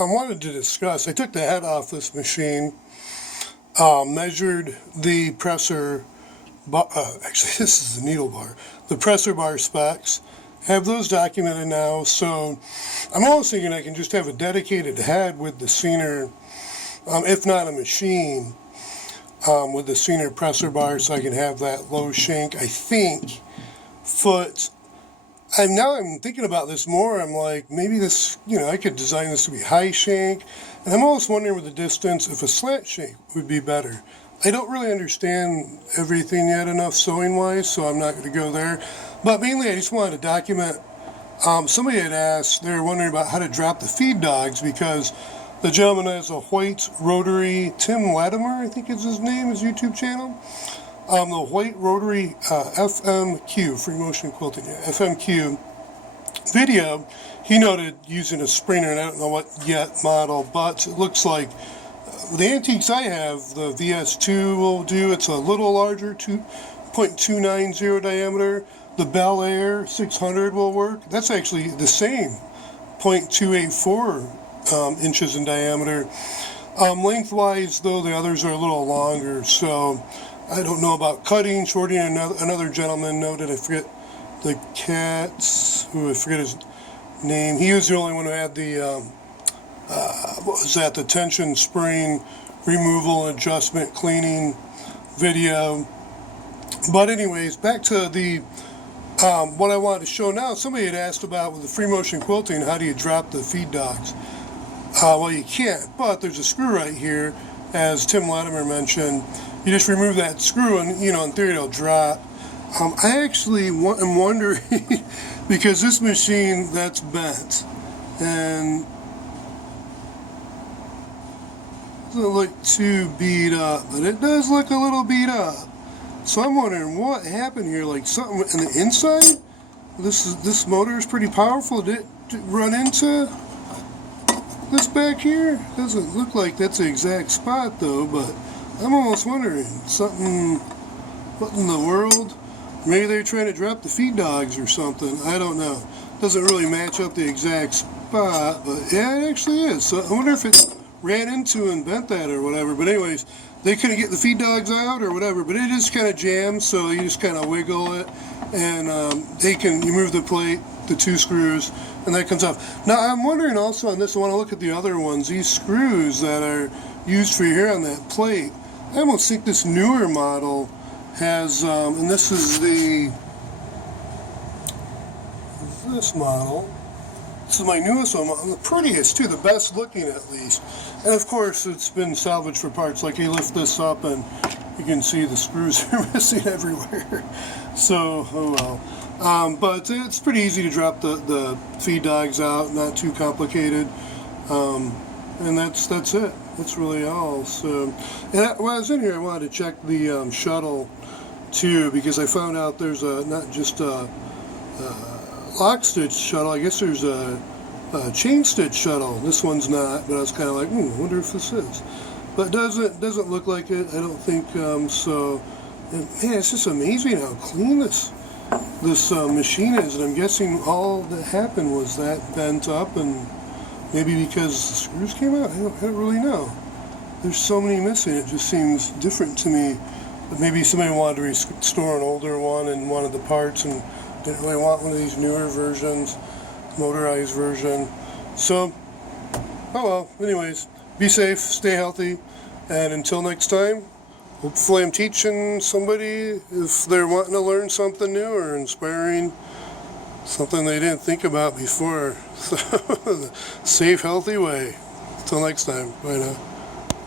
I wanted to discuss, I took the head off this machine, measured the presser, actually this is the needle bar, the presser bar specs, have those documented now, so I'm almost thinking I can just have a dedicated head with the Senior, if not a machine, with the Senior presser bar, so I can have that low shank, I think, foot. And now I'm thinking about this more. I'm like, maybe this, I could design this to be high shank. And I'm almost wondering with the distance if a slant shank would be better. I don't really understand everything yet enough sewing wise, so I'm not going to go there. But mainly I just wanted to document, somebody had asked, they were wondering about how to drop the feed dogs because the gentleman has a white rotary, Tim Latimer, I think is his name, his YouTube channel. The white rotary FMQ, free motion quilting, FMQ video, he noted using a Springer, and I don't know what yet model, but it looks like the antiques I have, the VS2 will do, it's a little larger, 2.290 diameter. The Bel Air 600 will work. That's actually the same, 0.284 inches in diameter. Lengthwise, though, the others are a little longer, so I don't know about cutting, shorting. Another gentleman noted, I forget the cat's, I forget his name. He was the only one who had the, what was that, the tension spring removal, adjustment, cleaning video. But anyways, back to the, what I wanted to show now. Somebody had asked about with the free motion quilting, how do you drop the feed dogs? Well, you can't, but there's a screw right here, as Tim Latimer mentioned. You just remove that screw and, in theory it'll drop. I actually am wondering, because this machine, that's bent, and it doesn't look too beat up, but it does look a little beat up. So I'm wondering what happened here, like something in the inside? This motor is pretty powerful. Did it run into this back here? Doesn't look like that's the exact spot though, but I'm almost wondering, what in the world? Maybe they're trying to drop the feed dogs or something. I don't know. Doesn't really match up the exact spot, but yeah, it actually is. So I wonder if it ran into and bent that or whatever. But anyways, they couldn't get the feed dogs out or whatever, but it just kind of jams, so you just kind of wiggle it, and you move the plate, the two screws, and that comes off. Now I'm wondering also on this, I want to look at the other ones, these screws that are used for here on that plate. I almost think this newer model has, and this is this model. This is my newest one, the prettiest too, the best looking at least. And of course it's been salvaged for parts, like you lift this up and you can see the screws are missing everywhere. So, oh well. But it's pretty easy to drop the feed dogs out, not too complicated. And that's it. That's really all. So, and while I was in here, I wanted to check the shuttle too, because I found out there's not just a lock stitch shuttle. I guess there's a chain stitch shuttle. This one's not, but I was kind of like, I wonder if this is. But it doesn't look like it. I don't think so. And man, it's just amazing how clean this machine is. And I'm guessing all that happened was that bent up, and maybe because the screws came out. I don't really know. There's so many missing. It just seems different to me. But maybe somebody wanted to restore an older one and wanted the parts and didn't really want one of these newer versions, motorized version. So, oh well, anyways, be safe, stay healthy, and until next time, hopefully I'm teaching somebody if they're wanting to learn something new or inspiring something they didn't think about before. So, safe, healthy way. Until next time, bye now.